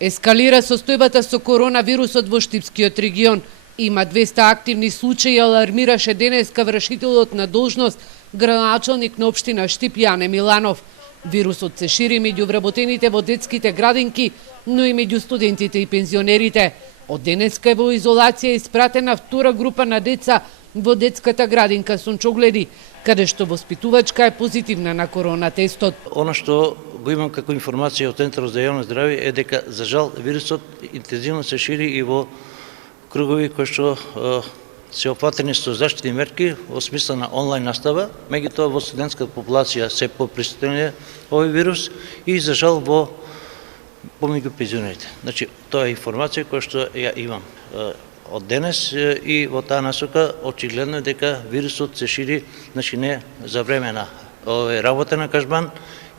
Ескалира состојбата со коронавирусот во Штипскиот регион. Има 200 активни случаи, алармираше денеска вршителот на должност градоначалник на општина Штип Јане Миланов. Вирусот се шири меѓу вработените во детските градинки, но и меѓу студентите и пензионерите. Од денеска е во изолација испратена втора група на деца во детската градинка Сончогледи, каде што воспитувачка е позитивна на коронатестот. Она што го имам како информација од Центарот за јавно здравје е дека за жал вирусот интензивно се шири и во кругови кои што се опфатени со заштитни мерки во смисла на онлайн настава, меѓутоа во студентската популација се поприсутен е овој вирус и за жал помеѓу пензионерите. Значи, тоа е информација која што ја имам од денес и во таа насока очигледно е дека вирусот се шири, значи не за време на работа на кажбан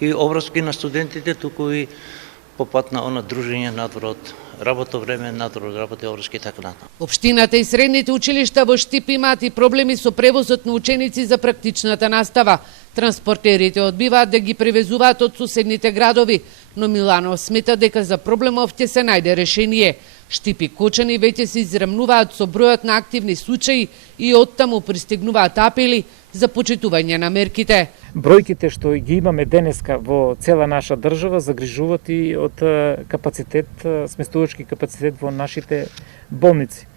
и обврски на студентите, туку и по пат на она дружење надвор од работо време, надвор од работа и обврски и така натаму. Општината и средните училишта во Штип имаат и проблеми со превозот на ученици за практичната настава. Транспортерите одбиваат да ги превезуваат од суседните градови, но Миланов смета дека за проблемов ќе се најде решение. Штип и Кочани веќе се израмнуваат со бројот на активни случаи и оттаму пристигнуваат апели за почитување на мерките. Бројките што ги имаме денеска во цела наша држава загрижуваат и од капацитет, сместувачки капацитет во нашите болници.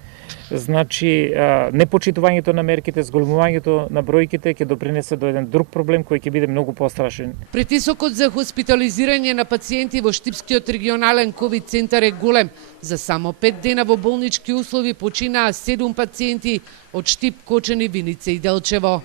Значи, непочитувањето на мерките, зголемувањето на бројките ќе допринесе до еден друг проблем кој ќе биде многу пострашен. Притисокот за хоспитализирање на пациенти во Штипскиот регионален ковид центар е голем. За само 5 дена во болнички услови починаа 7 пациенти од Штип, Кочани, Виница и Делчево.